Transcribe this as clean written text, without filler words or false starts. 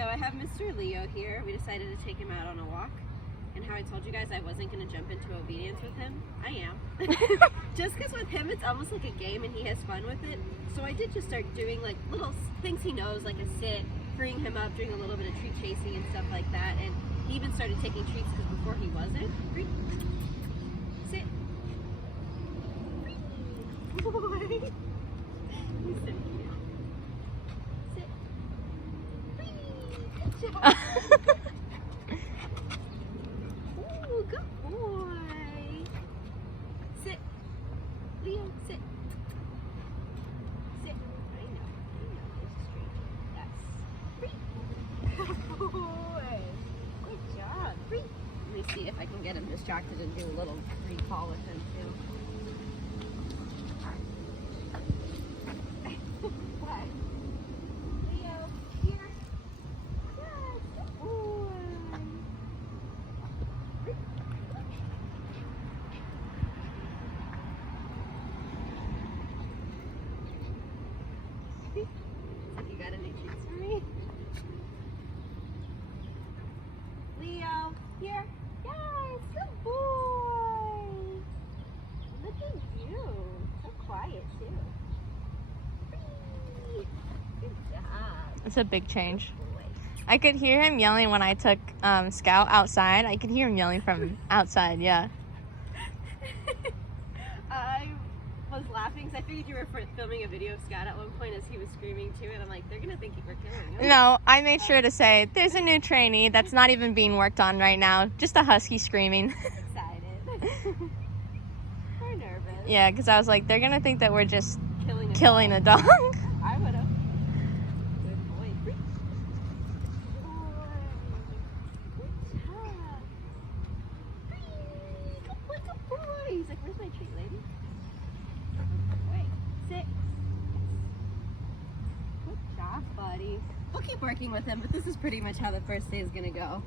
So I have Mr. Leo here. We decided to take him out on a walk. And how I told you guys I wasn't going to jump into obedience with him, I am. Just because with him it's almost like a game and he has fun with it. So I did just start doing like little things he knows, like a sit, freeing him up, doing a little bit of treat chasing and stuff like that. And he even started taking treats because before he wasn't. Free. Sit. Free. Boy. He's so cute. Sit. Free. Good job. Ooh, good boy. Sit. Leo, sit. Sit. I know. It's straight. Yes. Free. Good boy. Good job. Free. Let me see if I can get him distracted and do a little recall with him too. What? Leo, here. Yes, good boy. You got any treats for me? Leo, here. Yes, good boy. Look at you. So quiet too. Whee! Good job. It's a big change. Good boy. I could hear him yelling when I took Scout outside. I could hear him yelling from outside, yeah. I was laughing because I figured you were filming a video of Scott at one point as he was screaming too, and I'm like, they're gonna think we're killing him. No, I made sure to say, there's a new trainee that's not even being worked on right now. Just a husky screaming. Excited. We're nervous. Yeah, because I was like, they're going to think that we're just Killing a dog. I would have. Good boy. Free. Good boy. Good job. Free. Good boy, good boy. He's like, where's my treat, lady? Wait. Sit. Good job, buddy. We'll keep working with him, but this is pretty much how the first day is going to go.